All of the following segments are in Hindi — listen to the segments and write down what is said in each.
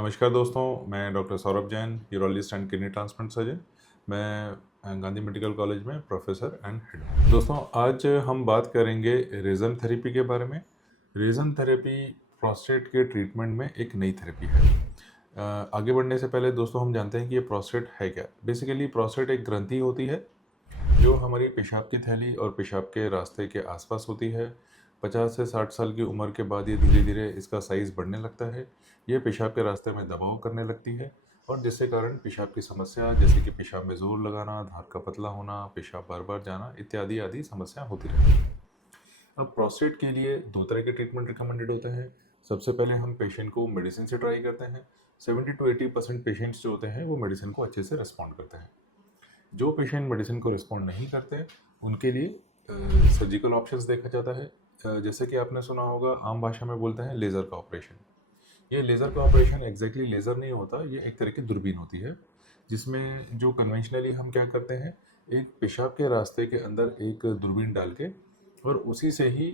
नमस्कार दोस्तों, मैं doctor Saurabh Jain, urologist and kidney transplant surgeon. मैं गांधी मेडिकल कॉलेज में प्रोफेसर एंड हेड हूँ। दोस्तों, आज हम बात करेंगे रेजन थेरेपी के बारे में। रेजन थेरेपी प्रोस्टेट के ट्रीटमेंट में एक नई थेरेपी है। आगे बढ़ने से पहले दोस्तों हम जानते हैं कि ये प्रोस्टेट है क्या। बेसिकली प्रोस्टेट एक ग्रंथि होती है जो हमारी पेशाब की थैली और पेशाब के रास्ते के आसपास होती है। 50 से 60 साल की उम्र के बाद ये धीरे धीरे इसका साइज़ बढ़ने लगता है। ये पेशाब के रास्ते में दबाव करने लगती है और जिसके कारण पेशाब की समस्या जैसे कि पेशाब में ज़ोर लगाना, धार का पतला होना, पेशाब बार बार जाना इत्यादि आदि समस्या होती रहती है। अब प्रोस्टेट के लिए दो तरह के ट्रीटमेंट रिकमेंडेड होते हैं। सबसे पहले हम पेशेंट को मेडिसिन से ट्राई करते हैं। 70 to 80% पेशेंट्स जो होते हैं वो मेडिसिन को अच्छे से रिस्पॉन्ड करते हैं। जो पेशेंट मेडिसिन को रिस्पॉन्ड नहीं करते उनके लिए सर्जिकल ऑप्शंस देखा जाता है। जैसे कि आपने सुना होगा, आम भाषा में बोलते हैं लेज़र का ऑपरेशन। ये लेज़र का ऑपरेशन एग्जैक्टली लेज़र नहीं होता, ये एक तरह की दूरबीन होती है जिसमें जो कन्वेंशनली हम क्या करते हैं, एक पेशाब के रास्ते के अंदर एक दूरबीन डाल के और उसी से ही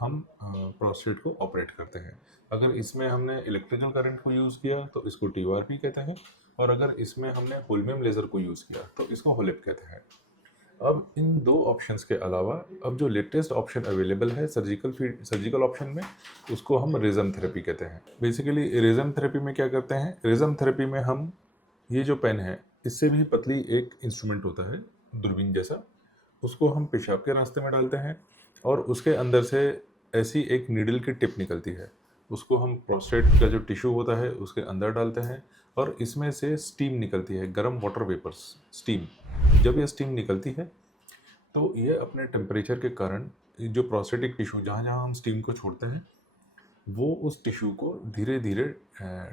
हम प्रोस्टेट को ऑपरेट करते हैं। अगर इसमें हमने इलेक्ट्रिकल करंट को यूज़ किया तो इसको टीओआरपी कहते हैं, और अगर इसमें हमने होल्मियम लेज़र को यूज़ किया तो इसको होलिप कहते हैं। अब इन दो ऑप्शंस के अलावा अब जो लेटेस्ट ऑप्शन अवेलेबल है सर्जिकल ऑप्शन में, उसको हम रेजम थेरेपी कहते हैं। बेसिकली रेजम थेरेपी में क्या करते हैं, रेजम थेरेपी में हम ये जो पेन है इससे भी पतली एक इंस्ट्रूमेंट होता है दूरबीन जैसा, उसको हम पेशाब के रास्ते में डालते हैं और उसके अंदर से ऐसी एक नीडल की टिप निकलती है, उसको हम प्रोस्टेट का जो टिश्यू होता है उसके अंदर डालते हैं और इसमें से स्टीम निकलती है, गर्म वाटर वेपर्स स्टीम। जब ये स्टीम निकलती है तो ये अपने टेम्परेचर के कारण जो प्रोस्टेटिक टिश्यू जहाँ जहाँ हम स्टीम को छोड़ते हैं वो उस टिश्यू को धीरे धीरे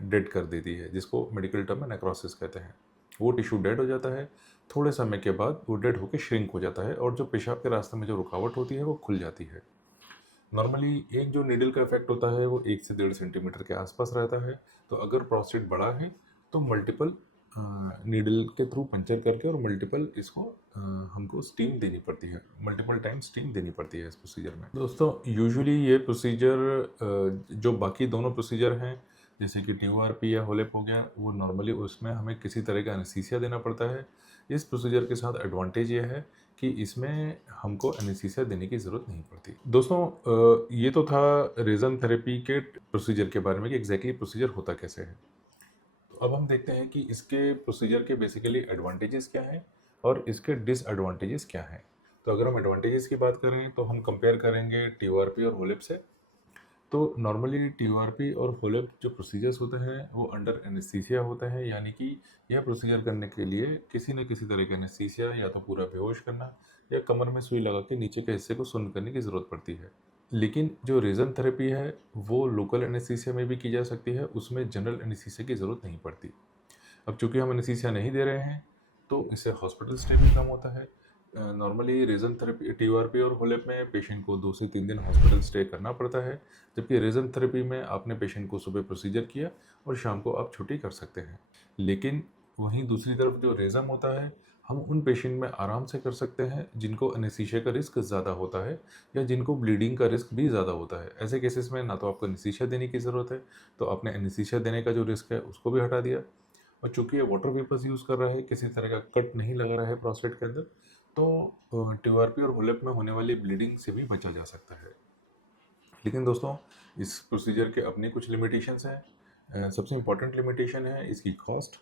डेड कर देती है, जिसको मेडिकल टर्म में नेक्रोसिस कहते हैं। वो टिश्यू डेड हो जाता है, थोड़े समय के बाद वो डेड होकर श्रिंक हो जाता है और जो पेशाब के रास्ते में जो रुकावट होती है वो खुल जाती है। नॉर्मली एक जो नीडल का इफेक्ट होता है वो 1 से 1.5 सेंटीमीटर के आसपास रहता है। तो अगर प्रोस्टेट बड़ा है तो मल्टीपल नीडल के थ्रू पंचर करके और मल्टीपल इसको हमको स्टीम देनी पड़ती है, मल्टीपल टाइम स्टीम देनी पड़ती है इस प्रोसीजर में। दोस्तों, यूजुअली ये प्रोसीजर जो बाकी दोनों प्रोसीजर हैं जैसे कि टीओआरपी या होलेप हो गया, वो नॉर्मली उसमें हमें किसी तरह का एनेस्थीसिया देना पड़ता है। इस प्रोसीजर के साथ एडवांटेज ये है कि इसमें हमको एनेस्थीसिया देने की ज़रूरत नहीं पड़ती। दोस्तों, ये तो था रेजन थेरेपी के प्रोसीजर के बारे में कि एग्जैक्टली प्रोसीजर होता कैसे है। तो अब हम देखते हैं कि इसके प्रोसीजर के बेसिकली एडवांटेजेस क्या हैं और इसके डिसएडवांटेजेस क्या हैं। तो अगर हम एडवांटेजेस की बात करें तो हम कंपेयर करेंगे टीओआरपी और होलिप से। तो नॉर्मली टीओआरपी और होलिप जो प्रोसीजर्स होते हैं वो अंडर एनेस्थीसिया होते हैं, यानी कि यह प्रोसीजर करने के लिए किसी न किसी तरह का एनेस्थीसिया या तो पूरा बेहोश करना या कमर में सुई लगा के नीचे के हिस्से को सुन्न करने की ज़रूरत पड़ती है। लेकिन जो रेजन थेरेपी है वो लोकल एनेस्थीसिया में भी की जा सकती है, उसमें जनरल एनेस्थीसिया की ज़रूरत नहीं पड़ती। अब चूंकि हम एनेस्थीसिया नहीं दे रहे हैं तो इससे हॉस्पिटल स्टे भी कम होता है। नॉर्मली रेजन थेरेपी टीओआरपी और होलेप में पेशेंट को 2 से 3 दिन हॉस्पिटल स्टे करना पड़ता है, जबकि रेजन थेरेपी में आपने पेशेंट को सुबह प्रोसीजर किया और शाम को आप छुट्टी कर सकते हैं। लेकिन वहीं दूसरी तरफ जो रेजम होता है हम उन पेशेंट में आराम से कर सकते हैं जिनको एनेस्थीसिया का रिस्क ज़्यादा होता है या जिनको ब्लीडिंग का रिस्क भी ज़्यादा होता है। ऐसे केसेस में ना तो आपको एनेस्थीसिया देने की ज़रूरत है, तो आपने एनेस्थीसिया देने का जो रिस्क है उसको भी हटा दिया। और चूंकि ये वाटर वेपर्स यूज़ कर रहा है, किसी तरह का कट नहीं लगा रहा है प्रोस्टेट के अंदर, तो टीआरपी और होलेप में होने वाली ब्लीडिंग से भी बचा जा सकता है। लेकिन दोस्तों, इस प्रोसीजर के अपने कुछ लिमिटेशंस हैं। सबसे इम्पोर्टेंट लिमिटेशन है इसकी कॉस्ट।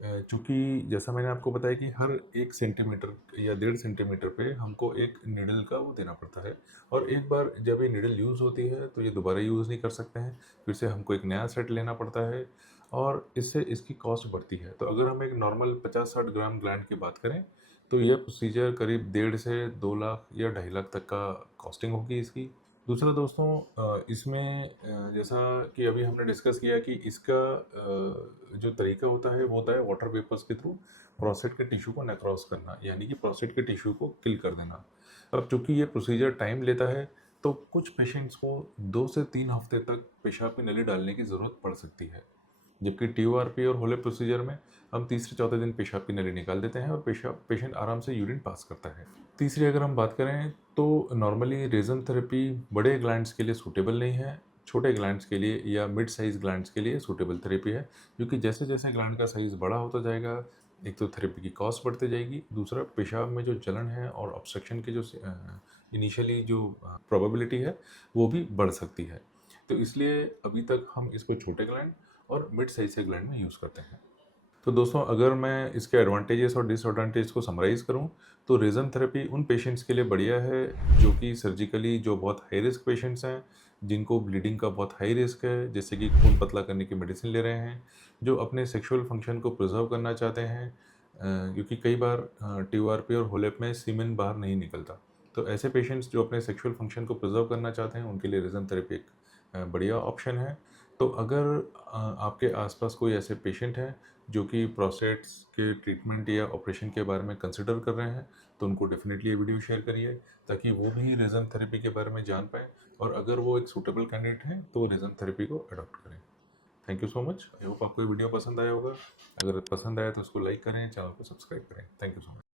चूँकि जैसा मैंने आपको बताया कि हर 1 सेंटीमीटर या 1.5 सेंटीमीटर पे हमको एक नीडल का वो देना पड़ता है, और एक बार जब ये नीडल यूज़ होती है तो ये दोबारा यूज़ नहीं कर सकते हैं, फिर से हमको एक नया सेट लेना पड़ता है और इससे इसकी कॉस्ट बढ़ती है। तो अगर हम एक नॉर्मल 50-60 ग्राम ग्लैंड की बात करें तो यह प्रोसीजर करीब 1.5 से 2 लाख या 2.5 लाख तक का कॉस्टिंग होगी इसकी। दूसरा दोस्तों, इसमें जैसा कि अभी हमने डिस्कस किया कि इसका जो तरीका होता है वो होता है वाटर वेपर्स के थ्रू प्रोस्टेट के टिश्यू को नेक्रोस करना, यानी कि प्रोस्टेट के टिश्यू को किल कर देना। अब चूंकि ये प्रोसीजर टाइम लेता है तो कुछ पेशेंट्स को 2 से 3 हफ्ते तक पेशाब की नली डालने की ज़रूरत पड़ सकती है, जबकि टीओआरपी और होले प्रोसीजर में हम तीसरे चौथे दिन पेशाब की नली निकाल देते हैं और पेशेंट आराम से यूरिन पास करता है। तीसरी अगर हम बात करें तो नॉर्मली रेजन थेरेपी बड़े ग्लैंड्स के लिए सूटेबल नहीं है, छोटे ग्लैंड्स के लिए या मिड साइज़ ग्लैंड्स के लिए सूटेबल थेरेपी है, क्योंकि जैसे जैसे ग्लैंड का साइज़ बड़ा होता जाएगा, एक तो थेरेपी की कॉस्ट बढ़ती जाएगी, दूसरा पेशाब में जो जलन है और ऑब्स्ट्रक्शन की जो इनिशियली जो प्रोबेबिलिटी है वो भी बढ़ सकती है। तो इसलिए अभी तक हम इसको छोटे ग्लैंड और मिड साइज़ के ग्लैंड में यूज़ करते हैं। तो दोस्तों, अगर मैं इसके एडवांटेजेस और डिसएडवांटेज को समराइज़ करूं, तो रेज़न थेरेपी उन पेशेंट्स के लिए बढ़िया है जो कि सर्जिकली जो बहुत हाई रिस्क पेशेंट्स हैं, जिनको ब्लीडिंग का बहुत हाई रिस्क है, जैसे कि खून पतला करने की मेडिसिन ले रहे हैं, जो अपने सेक्सुअल फंक्शन को प्रिजर्व करना चाहते हैं, क्योंकि कई बार टीओआरपी और होलेप में सीमेन बाहर नहीं निकलता। तो ऐसे पेशेंट्स जो अपने सेक्सुअल फंक्शन को प्रिजर्व करना चाहते हैं, उनके लिए रेज़न थेरेपी एक बढ़िया ऑप्शन है। तो अगर आपके आसपास कोई ऐसे पेशेंट हैं जो कि प्रोस्टेट्स के ट्रीटमेंट या ऑपरेशन के बारे में कंसिडर कर रहे हैं, तो उनको डेफिनेटली ये वीडियो शेयर करिए, ताकि वो भी रेज़न थेरेपी के बारे में जान पाएँ, और अगर वो एक सूटेबल कैंडिडेट हैं तो रेज़न थेरेपी को अडॉप्ट करें। Thank you so much. I hope आपको ये वीडियो पसंद आया होगा। अगर पसंद आया तो उसको लाइक करें, चैनल को सब्सक्राइब करें। Thank you so much.